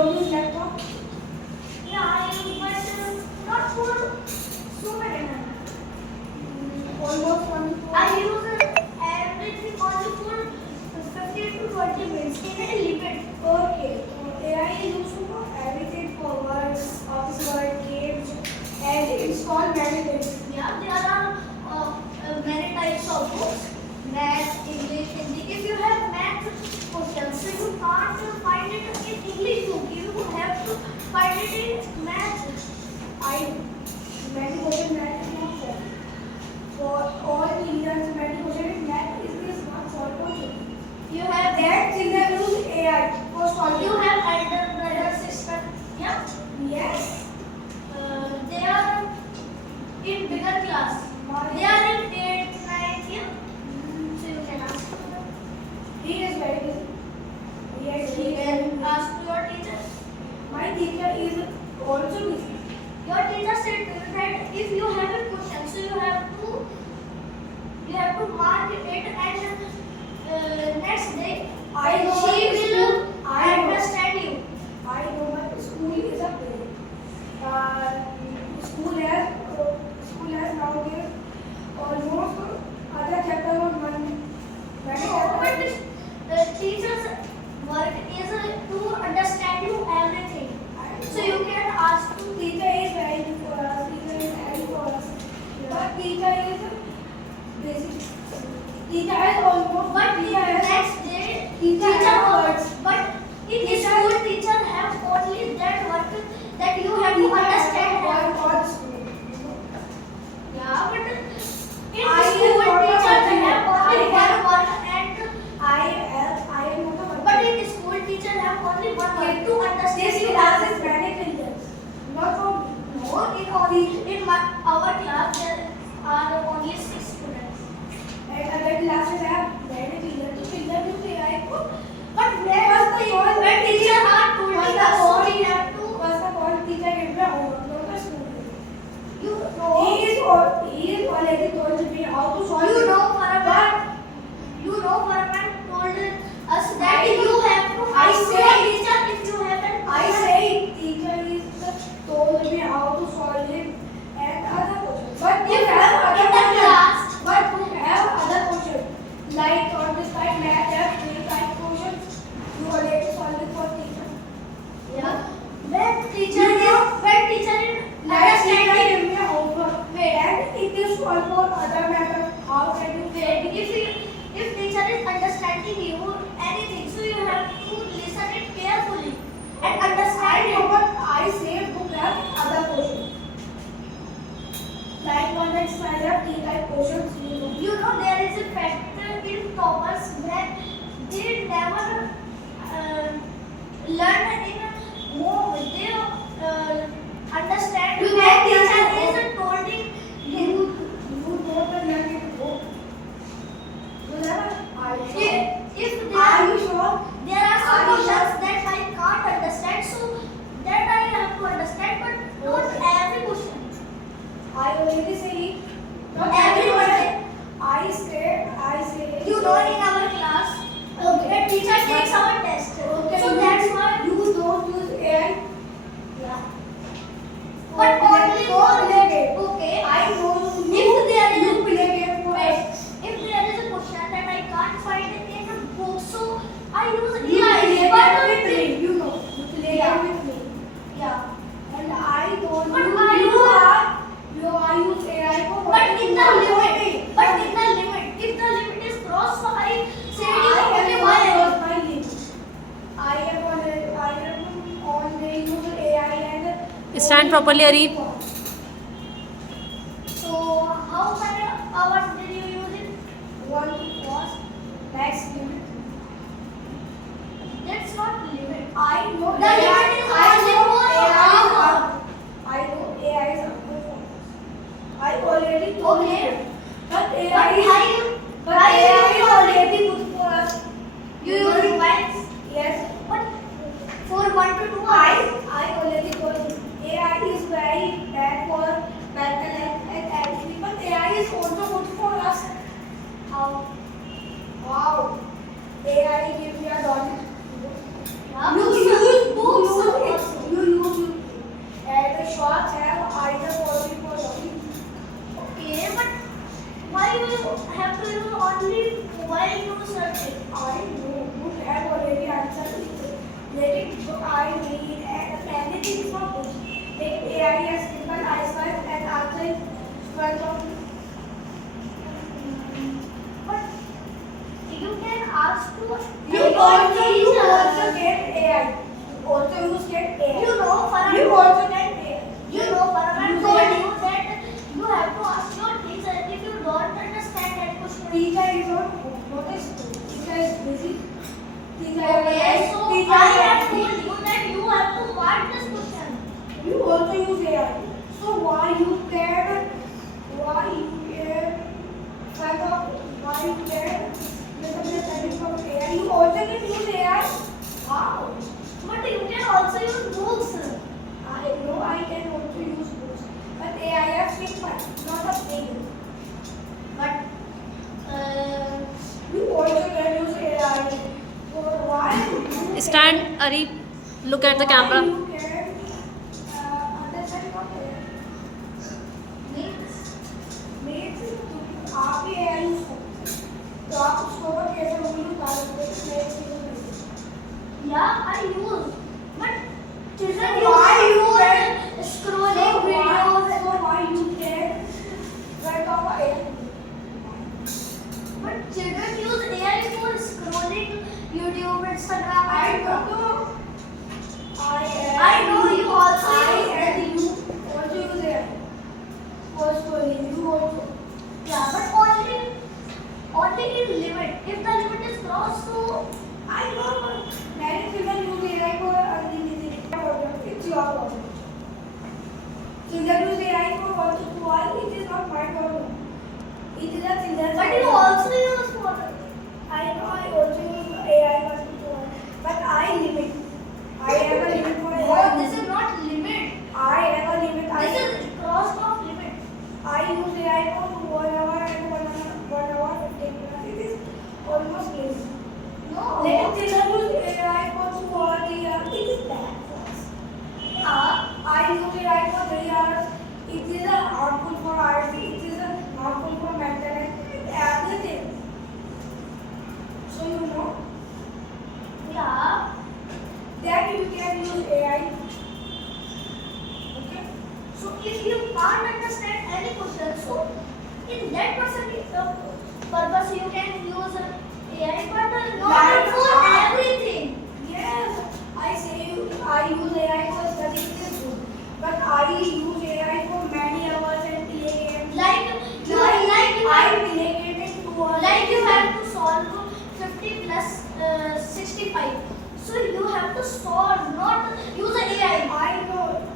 don't use laptop? Yeah, I use, but not for so many times. Almost 24. I use everything only for 15 to 20 minutes in a limit. Okay. AI is used for everything for work, office work, games, and install many things. Yeah, there are many types of books. Math, English, Hindi. If you have math questions, so you can't find it in English book. You have to find it in math. Many question math is not solved. For all Indians, many question math is not solved question. You have That children use AI for solving. you have elder brother, sister. Yeah. Yes. They are in bigger class. They are in 8th, 9th. Yeah. So you can ask them. He is very busy. Yes, You he can is. ask your teacher. My teacher is also busy. Your teacher said that if you have a question, so you have to mark it and next day I know she my will school. I know. understand you. I know my school is a play. School has nowadays almost other chapter on one. Many But chapters. the teacher's work is to understand you everything. So you can ask to Teacher is very good for us. Teacher is very for us. But teacher is basic. Teacher has almost. but the teacher has next day teacher has words. but in Teacher- school teacher have only that work that you have to Teacher has understand. word for the school. Yeah, but in I am school not a teacher working have man. only I am- one work and I am not a but in school teacher have only one work to understand this you class is everything. many trillions. Not for me. No, in our class there are only 6 students. And other classes have many trillions. Children use AI for. But First of all, when teacher are told first us, of so all, we have to first of all, teacher gives me homework, not the school. you know He is already told me how to solve you it. know Farman told us that you have to I ask say- your teacher if you haven't. I say teacher is told me how to solve it and other questions. But you If have other in the questions. class, But you have other questions. Like on this type math, there are 3 questions. You already solved it for teacher. yeah, when teacher is Like teacher understanding. give me a homework. And it is solved for other matter. How can you Wait, if teacher is understanding you anything, so you have to listen it carefully and understand I know, it. but I say book have other questions. Like on the exercise, there are 3 questions. You know. You know there is a factor in toppers where they never learn in more. They understand You when don't teacher learn is told him. You don't learn it book. You never. Are you sure? If there Are are you sure? some Are you questions that I can't understand, so that I have to understand, but not every question. I already say it. Not Every everyone. I say. You know, in our class, the teacher takes our test. Okay. So that's why. You don't use AI. Yeah. But only Don't for play game. okay. I know you. If there is you play game for wait, us. if there is a question that I can't find it in a book, so I use You AI. play But game with me. You know. You play Yeah. game with me. yeah. And I told But you. I use AI for But in the what? limit. But in the limit. If the limit is crossed, so I say I okay, am why? on my limit. I am on the use AI and Stand properly, Arif. So how many hours did you use it? One was next limit. That's not limit. I know The limit is only for half. I know AI is harmful for us. I already told Okay. you. But But AI is already good for us. you use maths? Yes. But for 1 to 2 I hours. already told you. AI is very bad for mental health and everything. But AI is also good for us. How? Wow. AI gives you a knowledge. Yeah, You books. use Books. everything is not good. Take AI as simple as first and answer it first of. But you can ask to You also get AI. Also use get AI. You know, Farhan. You also get AI. You know, Farhan told you that you have to ask your teacher if you don't understand that question. Teacher is not is teacher is busy. Teacher Okay, so teacher I have told you that you have to mark this question. You also use AI. So why you can kind of why you can misunderstanding from AI? You also can use AI. How? But you can also use books. I know I can also use books, but AI is simple, not a big. But You also can use AI. So why? Stand, Ari. Look at the Why camera. you can understand what AI means आप ही AI use करते हैं तो आप उसको पर कैसे उंगली उतार सकते हैं मैं चीज़ नहीं yeah, I use. But children So why you use scrolling videos. So why you can write off AI? But children use AI for scrolling YouTube, Instagram. I etc. know. I know you also use and you also use AI. For scrolling, you also. Yeah, but only in limit. If the limit is crossed, so I know, but many children use AI for unlimited problem. It's your problem. Children use AI for what to do. Why? It is not my problem. It is a children's but you problem. also use for I know I also use AI for to but I limit. I have a limit for no, AI. this is not limit. I have a limit. This is crossed of limit. I use AI for 1 hour and 1 hour 15 minutes. It is almost limit. No. Let children use AI for 2 hours, 3 hours. It is bad for us. I use AI for 3 hours. It is a harmful for eyes. It is a harmful for mental health. Everything. So you know Yeah. that you can use AI. Okay. So if you can't understand any question, so in that purpose you can use AI, but not Like, for everything. Yes, I say I use AI for studying this book, but I use AI for many hours and play games. Like you I play game in 2 hours. like you have to solve 50 plus 65. So you have to solve, not use AI. I know.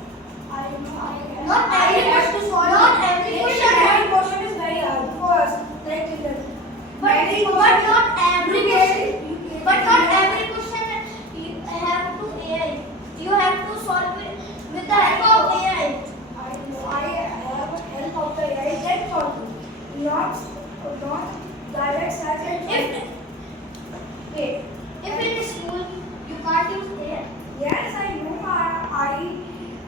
Not I every have to solve. not every question Every question is very hard for us, like children. but not every You question. get- But not every question you have to AI. You have to solve it with the help of AI. I know. I have help of the AI. That's all. Not direct search and If in school you can't use AI. Yes, I know. I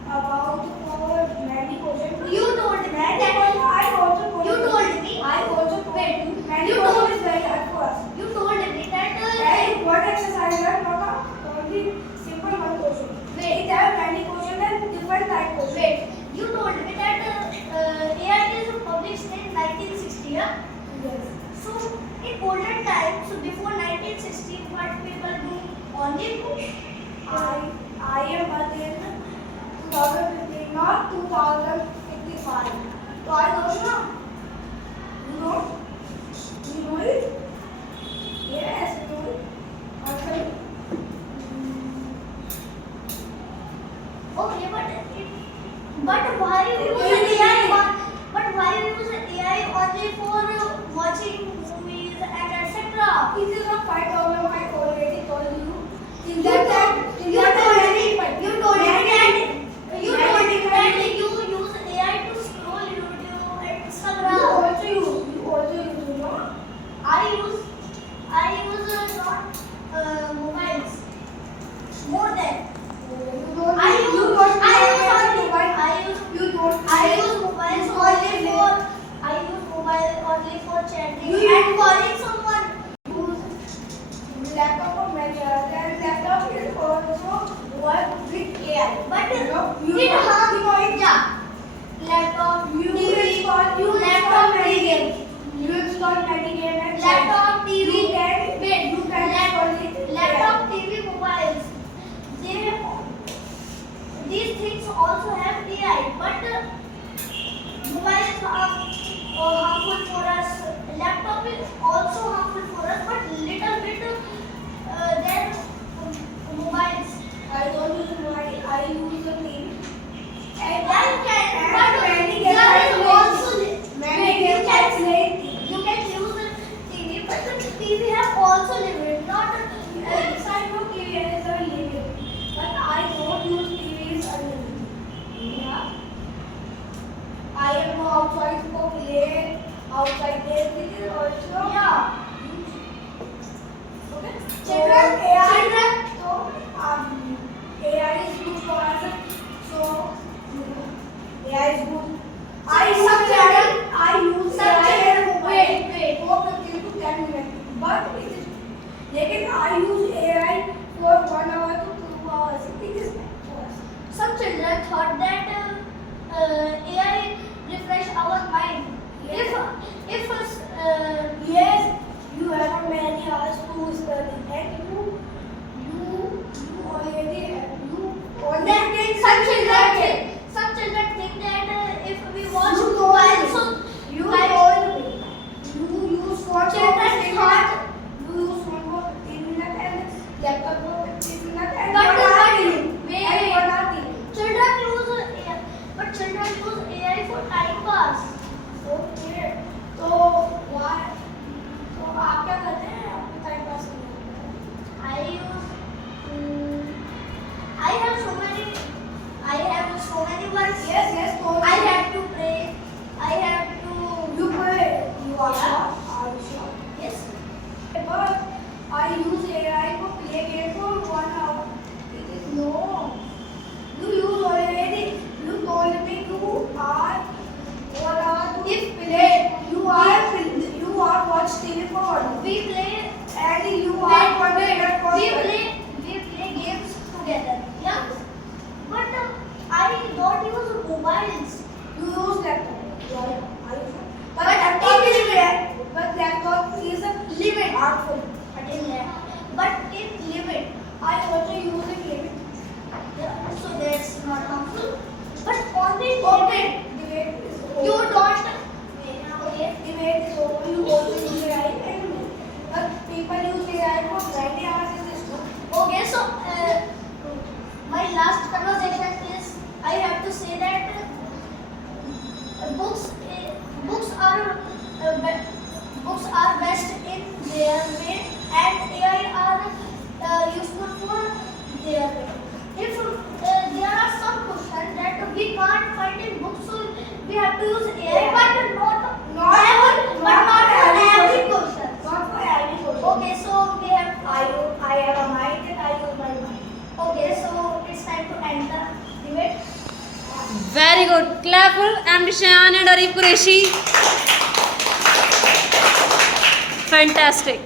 about for many questions. You told me Many that questions. I also told you told me. I also told Wait, you. Many you questions told- is very hard for us. You told me that And what exercise are not only simple one question. Wait. It have many questions and different type questions. wait, you told me that AI is published in 1960. Yeah? Yes. So in olden times, so before 1960, what people do only books. I am born in 2015, not 2055. So I don't know. You know? You know it? Yes, you know it. Okay. Okay, but why you use AI? But why you use AI only for watching movies and etc. It is not my problem. I already told you. You told me that you use AI to scroll YouTube and You Instagram. also use, you know? I use not mobiles more than You don't. I use you don't I use use only mobile. I use You don't. I use mobiles only for I use mobile only for chatting You and calling someone. laptop for many hours, and laptop is also work with AI. But you it harms. know it. Yeah. Laptop, You TV, install laptop, many TV. games. You install many games and Laptop, TV, You can wait, you can install it. laptop, TV, mobiles. They, these things also have AI, but mobiles are harmful for us. Laptop is also harmful for us, but little bit than mobiles. I don't use my. I use the TV. And But many there is games also many games I play. you can use the TV, but the TV have also limit, not Yes, I know TV is unlimited, but I don't use TV is unlimited. Yeah. I am outside for play, outside there, which is also yeah. okay. Children, So AI is good for us. So AI is good. I use Some AI children- wait. for 15 to 10 minutes. But it is, लेकिन I use AI for 1 hour to 2 hours. It is bad for us. Some children thought that AI refresh our mind. Yes. If Yes, you have many hours to study, and you already take some children think that if we watch You mobile, told so you like- told me you use phone for Children 15 thought- minutes. You use phone for 15 minutes and laptop for 15 minutes and But- 1 hour but- TV. wait. And 1 hour TV. children use AI, but children use AI for time pass. Okay. तो why? तो आप क्या करते हैं अपने time pass करने के I use. I have so many works. लिए? Yes. तो I have to pray. I have to. you pray. You are Yeah. sure? Are you sure? Yes. But I use AI to play game for 1 hour. It is no. You use already. You told me you are 1 hour to play. You are watch TV for 1 hour. We play. And you are 1 minute for We play games together. Yeah. But I don't use mobiles. You use laptop. Are you sure? But laptop is But laptop is a limit harmful. But in limit. I also use it limit. Yeah, so that's not harmful. But only in Okay. limit. Debate is You over. don't. Okay. Debate is over. You also use AI and but people use AI for many hours in this one. Okay, so my last conversation is I have to say that books are best in their way and AI are useful for their way. If there are some questions that we can't find in books, so we have to use AI, but not every question. Not for every question. Okay, so we have. I have a mind and I use my mind. Okay, so it's time to end the debate. Very good. Clap for MD Shayan and Arif Qureshi. Fantastic.